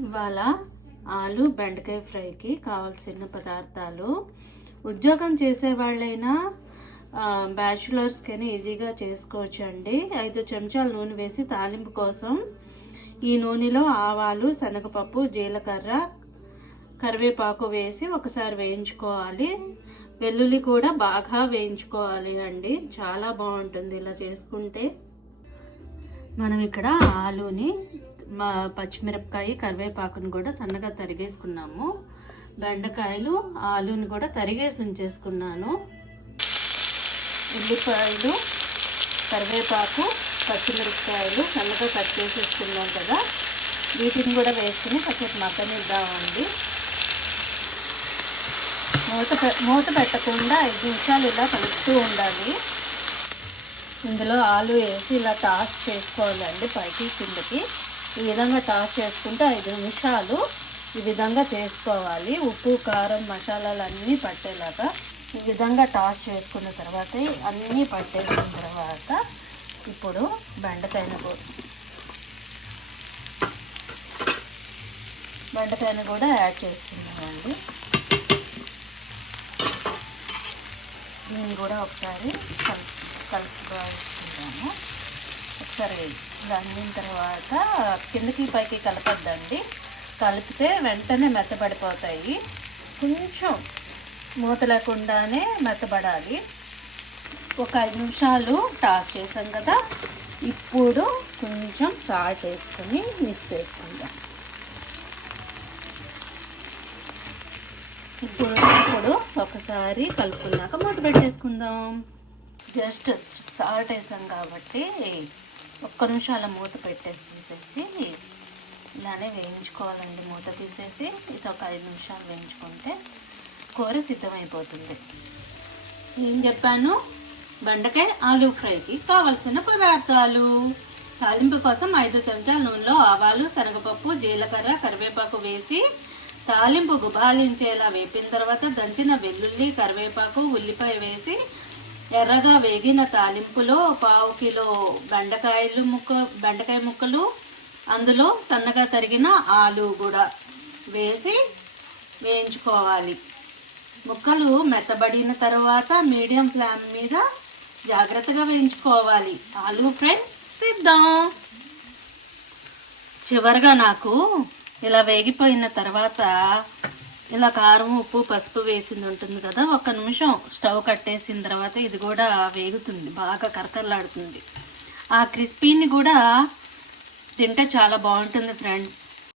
ఇవాళ ఆలు బెండకాయ ఫ్రైకి కావాల్సిన పదార్థాలు ఉద్యోగం చేసే వాళ్ళైనా బ్యాచులర్స్కైనా ఈజీగా చేసుకోవచ్చు అండి. 5 చెంచాల నూనె వేసి తాలింపు కోసం ఈ నూనెలో ఆవాలు, శనగపప్పు, జీలకర్ర, కరివేపాకు వేసి ఒకసారి వేయించుకోవాలి. వెల్లుల్లి కూడా బాగా వేయించుకోవాలి అండి. చాలా బాగుంటుంది ఇలా చేసుకుంటే. మనం ఇక్కడ ఆలుని, పచ్చిమిరపకాయ, కరివేపాకుని కూడా సన్నగా తరిగేసుకున్నాము. బెండకాయలు, ఆలుని కూడా తరిగేసి ఉంచేసుకున్నాను. ఉల్లిపాయలు, కరివేపాకు, పచ్చిమిరపకాయలు సన్నగా కట్ చేసేసుకున్నాం కదా, వీటిని కూడా వేసుకుని కాసేపు మగ్గనిద్దామండి. మూత పెట్టకుండా 5 నిమిషాలు ఇలా కలుపుతూ ఉండాలి. ఇందులో ఆలు వేసి ఇలా టాస్ చేసుకోవాలండి, పైకి కిందకి. ఈ విధంగా టాస్ చేసుకుంటే 5 నిమిషాలు ఈ విధంగా చేసుకోవాలి. ఉప్పు, కారం, మసాలాలు అన్నీ పట్టేలాగా ఈ విధంగా టాస్ చేసుకున్న తర్వాత, అన్నీ పట్టేసిన తర్వాత ఇప్పుడు బెండకాయను కూడా యాడ్ చేసుకున్నామండి. దీన్ని కూడా ఒకసారి కలుపుకోవాల్సుకుంటాము. ఒకసారి ఇలా అందిన తర్వాత కిందకి పైకి కలపద్దండి. కలిపితే వెంటనే మెత్తబడిపోతాయి. కొంచెం మూత లేకుండానే మెత్తబడాలి. ఒక 5 నిమిషాలు టాస్ చేసాం కదా, ఇప్పుడు కొంచెం సాల్ట్ వేసుకొని మిక్స్ చేసుకుందాం. ఇప్పుడు ఒకసారి కలుపుకున్నాక మూత పెట్టేసుకుందాం. జస్ట్ సాల్ట్ వేసాం కాబట్టి 1 నిమిషాల మూత తీసేసి ఇలానే వేయించుకోవాలండి. మూత తీసేసి ఇది ఒక 5 నిమిషాలు వేయించుకుంటే కూర సిద్ధమైపోతుంది. ఏం చెప్పాను? బెండకాయ ఆలు ఫ్రైకి కావలసిన పదార్థాలు: తాలింపు కోసం 5 చెంచాల నూనెలో ఆవాలు, శనగపప్పు, జీలకర్ర, కరివేపాకు వేసి తాలింపు గుబాలించేలా వేపిన తర్వాత దంచిన వెల్లుల్లి, కరివేపాకు, ఉల్లిపాయ వేసి ఎర్రగా వేగిన తాలింపులో 1/2 కిలో బెండకాయ ముక్కలు, అందులో సన్నగా తరిగిన ఆలు కూడా వేసి వేయించుకోవాలి. ముక్కలు మెత్తబడిన తర్వాత మీడియం ఫ్లేమ్ మీద జాగ్రత్తగా వేయించుకోవాలి. ఆలు ఫ్రై సిద్ధం. చివరిగా నాకు ఇలా వేగిపోయిన తర్వాత ఇలా కారం, ఉప్పు, పసుపు వేసింది ఉంటుంది కదా, 1 నిమిషం స్టవ్ కట్టేసిన తర్వాత ఇది కూడా వేగుతుంది, బాగా కరకరలాడుతుంది. ఆ క్రిస్పీని కూడా తింటే చాలా బాగుంటుంది ఫ్రెండ్స్.